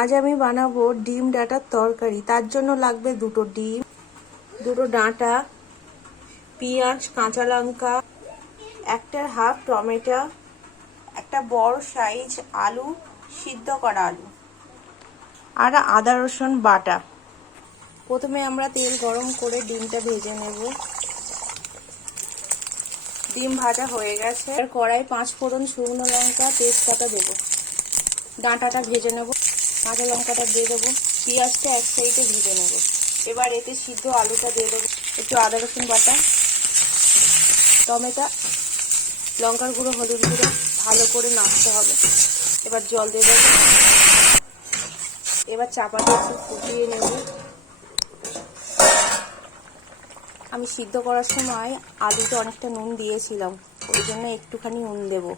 আজ আমি বানাবো ডিম ডাঁটার তরকারি। তার জন্য লাগবে দুটো ডিম, দুটো ডাঁটা, পেঁয়াজ, কাঁচা লঙ্কা, 1.5 টমেটো, একটা বড় সাইজ আলু, সিদ্ধ করা আলু, আর আদা রসুন বাটা। প্রথমে আমরা তেল গরম করে ডিমটা ভেজে নেব। ডিম ভাজা হয়ে গেছে। আর কড়াই 5 ফোড়ন, শুকনো লঙ্কা, তেজপাতা দেব। ডাঁটাটা ভেজে নেব, কাঁচা লঙ্কাটা দিয়ে দেবো, পেঁয়াজটা এক সাইডে ভেজে নেব। এবার এতে সিদ্ধ আলুটা দিয়ে দেবো, একটু আদা রসুন বাটা, টমেটো, লঙ্কার গুঁড়ো, হলুদ গুঁড়ো, ভালো করে নাড়তে হবে। এবার জল দিয়ে দেবো। এবার চাপাটা একটু ফুটিয়ে নেব। আমি সিদ্ধ করার সময় আলুতে অনেকটা নুন দিয়েছিলাম, ওই জন্য একটুখানি নুন দেবো।